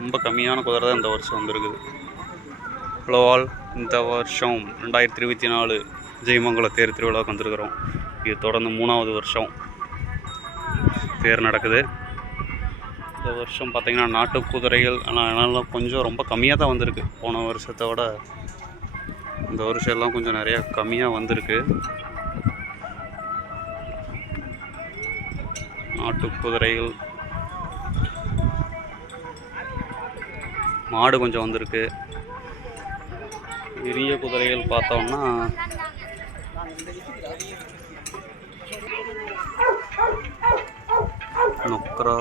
ரொம்ப கம்மியான குதிரை தான் இந்த வருஷம் வந்திருக்குது. ஹலோ ஆல், இந்த வருஷம் 2024 ஜெயமங்கலம் தேர் திருவிழாவுக்கு வந்திருக்கிறோம். இது தொடர்ந்து 3வது வருஷம் தேர் நடக்குது. இந்த வருஷம் பார்த்திங்கன்னா நாட்டு குதிரைகள் ஆனால் கொஞ்சம் ரொம்ப கம்மியாக தான் வந்திருக்கு. போன வருஷத்தை விட இந்த வருஷம் எல்லாம் கொஞ்சம் நிறையா கம்மியாக வந்திருக்கு. நாட்டு குதிரைகள், மாடு கொஞ்சம் வந்திருக்கு. பெரிய குதிரைகள் பார்த்தோம்னா நொக்கரா,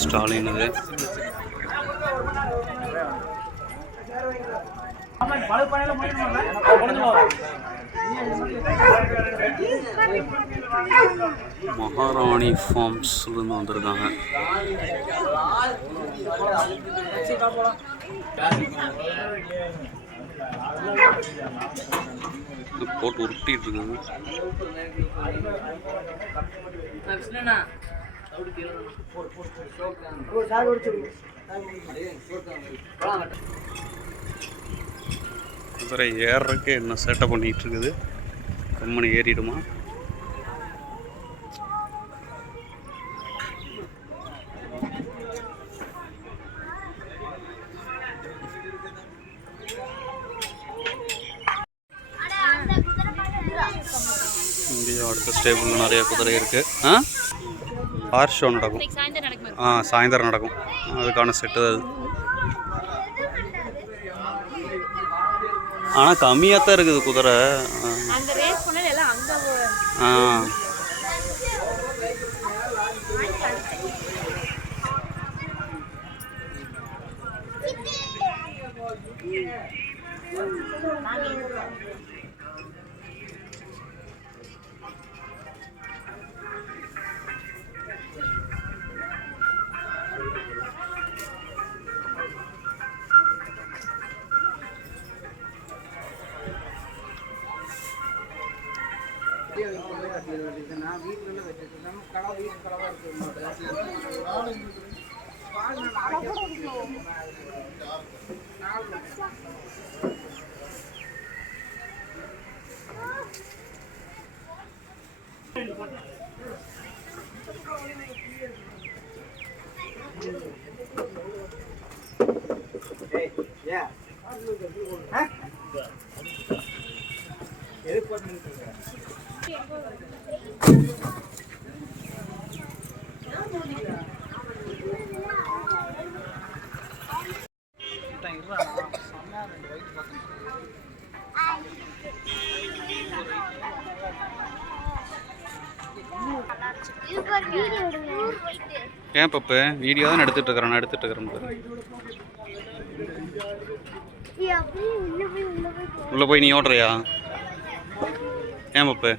ஸ்டாலின் இது மகாராணி ஃபார்ம்ஸ்லேருந்து வந்திருக்காங்க. போட்டு உருட்டிட்டு இருக்காங்க. குதிரை ஏறுறதுக்கு என்ன சேட்டை பண்ணிட்டு இருக்குது. கம்மனி ஏறிடுமா? இந்தியா அடுத்த ஸ்டேபிளில் நிறைய குதிரை இருக்கு. ஹார்ஸ் ஷோ நடக்கும். சாயந்தரம் நடக்கும். அதுக்கான செட்டு அது. ஆனால் கம்மியாக தான் இருக்குது குதிரை. ஏன் பப்பு வீடியோ தான் எடுத்துட்டு இருக்கிறேன் பாரு. உள்ள போய் நீ ஓடுறியா? ஏன் பப்பு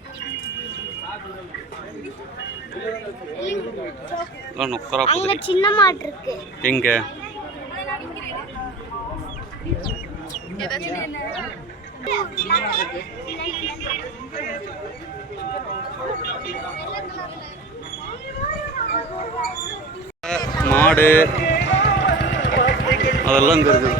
நொக்கரா குதிரை சின்ன மாடு இருக்கு. எங்க மாடு அதெல்லாம் இங்க இருக்குது.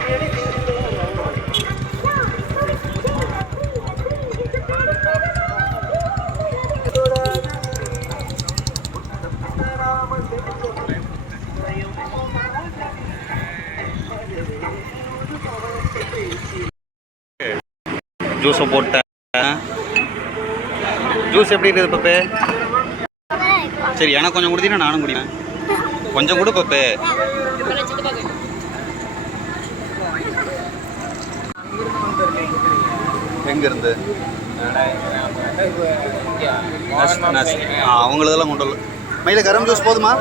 ஜூஸை போட்டேன். ஜூஸ் எப்படி இருக்குது பப்பே? சரி, எனக்கு கொஞ்சம் கொடுத்தீங்கன்னா நானும் குடிப்பேன். கொஞ்சம் கொடு பப்பே. எங்கேருந்து? அவங்களதெல்லாம் கொண்டு வரல. மயில கரம் ஜூஸ் போதுமா?